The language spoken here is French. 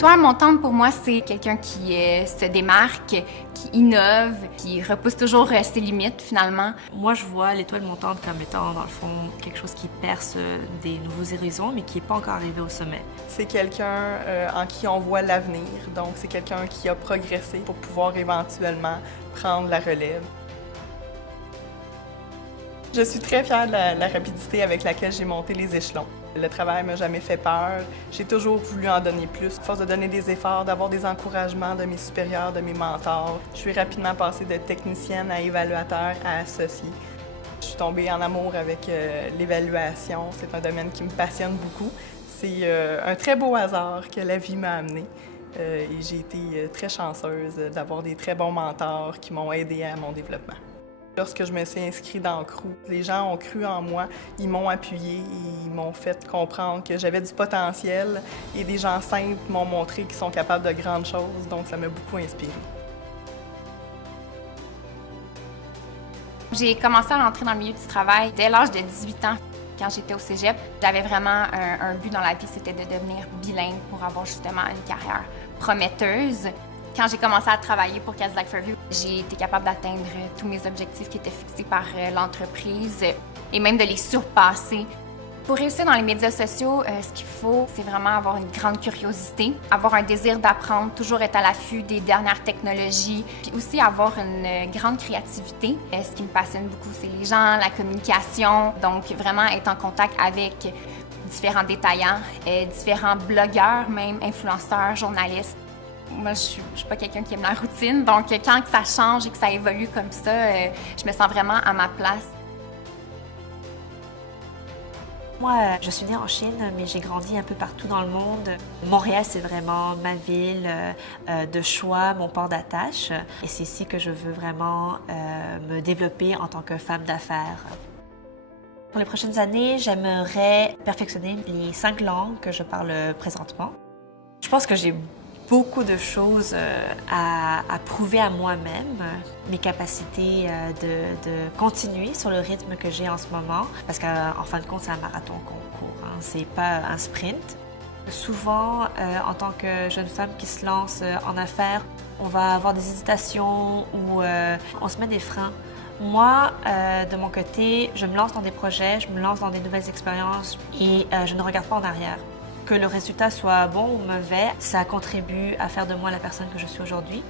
L'étoile montante, pour moi, c'est quelqu'un qui se démarque, qui innove, qui repousse toujours ses limites, finalement. Moi, je vois l'étoile montante comme étant, dans le fond, quelque chose qui perce des nouveaux horizons, mais qui n'est pas encore arrivé au sommet. C'est quelqu'un en qui on voit l'avenir, donc c'est quelqu'un qui a progressé pour pouvoir éventuellement prendre la relève. Je suis très fière de la rapidité avec laquelle j'ai monté les échelons. Le travail m'a jamais fait peur. J'ai toujours voulu en donner plus. À force de donner des efforts, d'avoir des encouragements de mes supérieurs, de mes mentors, je suis rapidement passée de technicienne à évaluateur à associée. Je suis tombée en amour avec l'évaluation. C'est un domaine qui me passionne beaucoup. C'est un très beau hasard que la vie m'a amenée. Et j'ai été très chanceuse d'avoir des très bons mentors qui m'ont aidée à mon développement. Lorsque je me suis inscrite dans CRU, les gens ont cru en moi, ils m'ont appuyée, ils m'ont fait comprendre que j'avais du potentiel et des gens simples m'ont montré qu'ils sont capables de grandes choses, donc ça m'a beaucoup inspirée. J'ai commencé à rentrer dans le milieu du travail dès l'âge de 18 ans. Quand j'étais au cégep, j'avais vraiment un but dans la vie, c'était de devenir bilingue pour avoir justement une carrière prometteuse. Quand j'ai commencé à travailler pour Cadillac Fairview, j'ai été capable d'atteindre tous mes objectifs qui étaient fixés par l'entreprise et même de les surpasser. Pour réussir dans les médias sociaux, ce qu'il faut, c'est vraiment avoir une grande curiosité, avoir un désir d'apprendre, toujours être à l'affût des dernières technologies, puis aussi avoir une grande créativité. Ce qui me passionne beaucoup, c'est les gens, la communication, donc vraiment être en contact avec différents détaillants, différents blogueurs, même influenceurs, journalistes. Moi, je suis pas quelqu'un qui aime la routine, donc quand ça change et que ça évolue comme ça, je me sens vraiment à ma place. Moi, je suis née en Chine, mais j'ai grandi un peu partout dans le monde. Montréal, c'est vraiment ma ville de choix, mon port d'attache. Et c'est ici que je veux vraiment me développer en tant que femme d'affaires. Pour les prochaines années, j'aimerais perfectionner les 5 langues que je parle présentement. Je pense que j'ai beaucoup de choses à prouver à moi-même, mes capacités de continuer sur le rythme que j'ai en ce moment, parce qu'en fin de compte, c'est un marathon concours, hein, c'est pas un sprint. Souvent, en tant que jeune femme qui se lance en affaires, on va avoir des hésitations ou on se met des freins. Moi, de mon côté, je me lance dans des projets, je me lance dans des nouvelles expériences et je ne regarde pas en arrière. Que le résultat soit bon ou mauvais, ça contribue à faire de moi la personne que je suis aujourd'hui.